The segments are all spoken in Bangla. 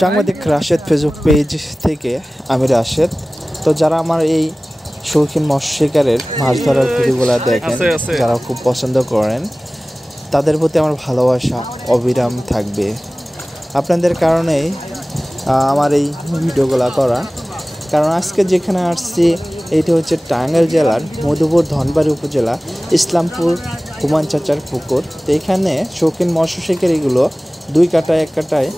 সাংবাদিক রাশেদ ফেসবুক পেজ থেকে আমি রাশেদ। তো যারা আমার এই শৌখিন মৎস্য শিকারের মাছ ধরার ভিডিওগুলো দেখেন, যারা খুব পছন্দ করেন, তাদের প্রতি আমার ভালোবাসা অবিরাম থাকবে। আপনাদের কারণেই আমার এই ভিডিওগুলো করা। কারণ আজকে যেখানে আসছি এইটা হচ্ছে টাঙ্গাইল জেলার মধুপুর ধনবাড়ি উপজেলা ইসলামপুর হুমান চাচার পুকুর। তো এখানে শৌখিন মৎস্য শিকারীগুলো 2 কাঁটায় 1 কাঁটায়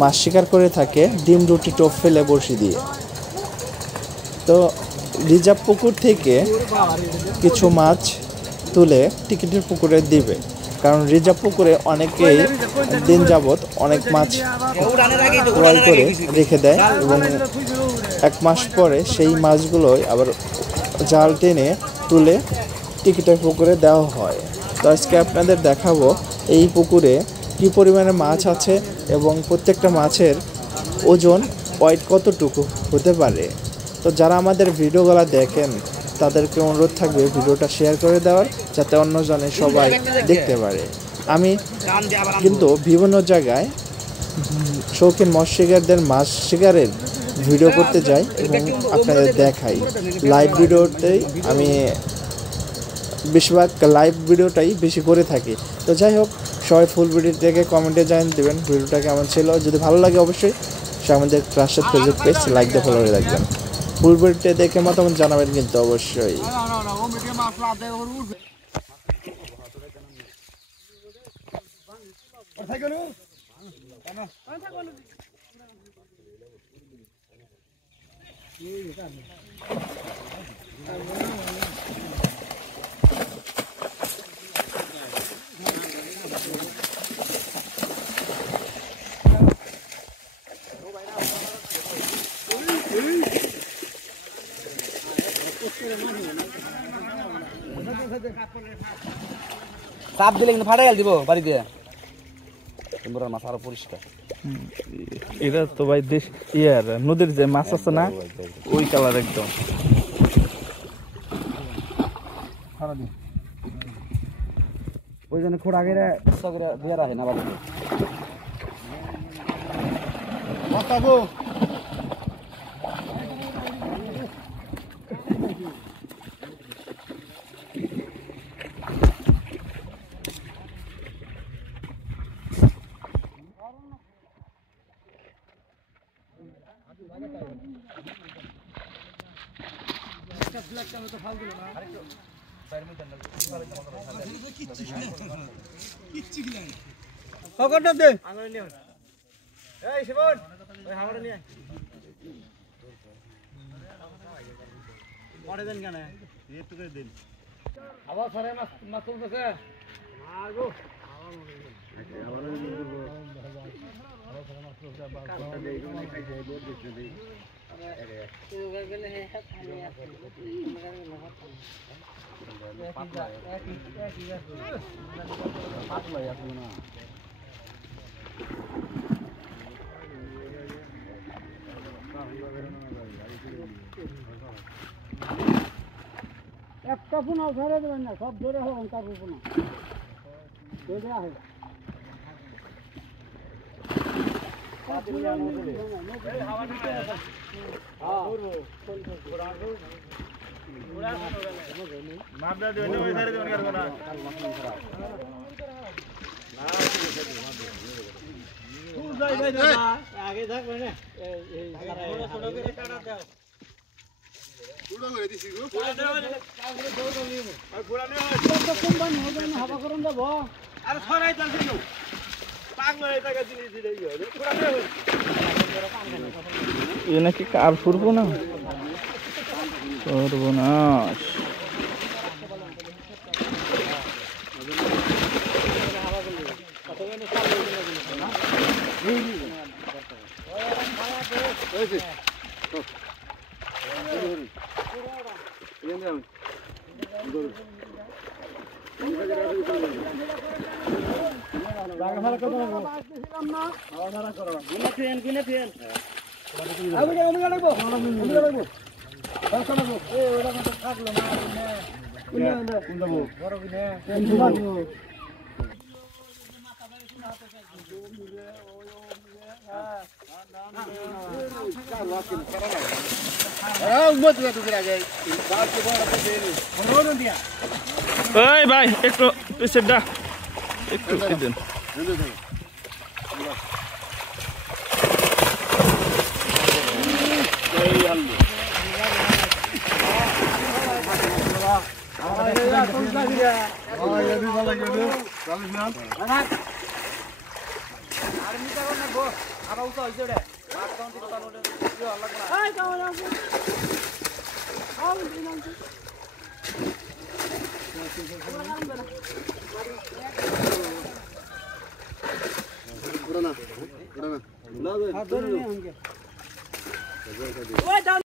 মাছ শিকার করে থাকে ডিম রুটি টোপ ফেলে বড়শি দিয়ে। তো রিজার্ভ পুকুর থেকে কিছু মাছ তুলে টিকিটের পুকুরে দিবে, কারণ রিজার্ভ পুকুরে অনেকেই দিন যাবৎ অনেক মাছ ক্রয় করে রেখে দেয় এবং 1 মাস পরে সেই মাছগুলোই আবার জাল টেনে তুলে টিকিটের পুকুরে দেওয়া হয়। তো আজকে আপনাদের দেখাবো এই পুকুরে কী পরিমাণে মাছ আছে এবং প্রত্যেকটা মাছের ওজন ওয়েট কতটুকু হতে পারে। তো যারা আমাদের ভিডিওগুলো দেখেন তাদেরকে অনুরোধ থাকবে ভিডিওটা শেয়ার করে দেওয়ার, যাতে অন্যজনে সবাই দেখতে পারে। আমি কিন্তু বিভিন্ন জায়গায় শৌখিন মৎস্য শিকারদের মাছ শিকারের ভিডিও করতে যাই এবং আপনাদের দেখাই। লাইভ ভিডিওতেই আমি বেশিরভাগ লাইভ ভিডিওটাই বেশি করে থাকি। তো যাই হোক, সবাই ফুল ভিডিও থেকে কমেন্টে জানিয়ে দেবেন ভিডিওটা কেমন ছিল। যদি ভালো লাগে অবশ্যই আমাদের রাশেদ ফেসবুক পেজ লাইক দিয়ে ফলো করে রাখবেন। ফুল ভিডিওটা দেখে মতামত জানাবেন কিন্তু অবশ্যই। চাপ দিলে কিন্তু ফাটাই দিব বাড়ি দিয়ে। মাছ আরো পরিষ্কার। এটা তো ভাই দেশ ইয়ার নদীর যে মাছ আছে না, ওই কালার একদম। ওই জন্য খোড়া গেলে বিয়ার আসে না বাড়িতে। একটা পোনা ধরে দেবেন না, সব ধরে হবেন তারপর পোনা আগে থাকবে না এ নাকি কার ফুরবো না সর্বনাশ। ওই ভাই একটু পিছের ডা একটু দিন